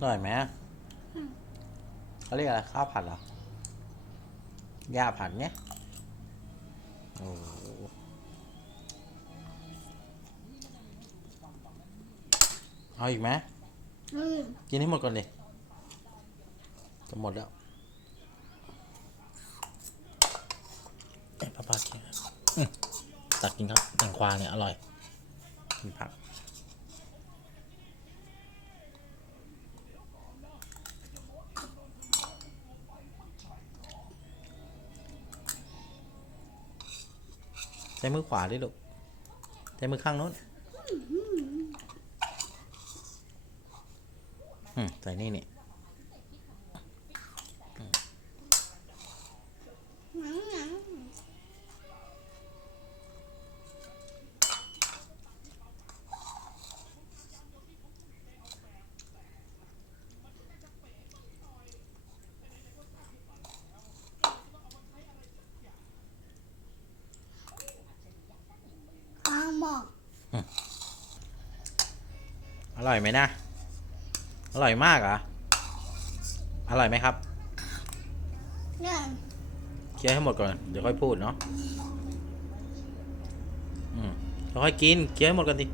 อร่อยไหมเขาเรียกอะไรข้าวผัดเหรอหญ้าผัดเนี่ยโอ้โหเอาอีกไหมอืมกินให้หมดก่อนดิจะหมดแล้วเอ้ยป้าป้ากินครับอืมตักกินครับแตงควาเนี่ยอร่อยกินผัก ใช้มือขวาด้วยลูก ใช้มือข้างโน้นอืมใส่นี่นี่ หนังหนังข้าวหมอก อร่อยไหมนะ อร่อยมากเหรออร่อยไหมครับเนี่ยเคี้ยวให้หมดก่อน เดี๋ยวค่อยพูดเนาะอืมค่อยกินเคี้ยวให้หมดก่อนดิ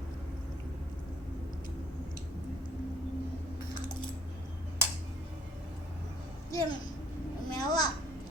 เยี่ยม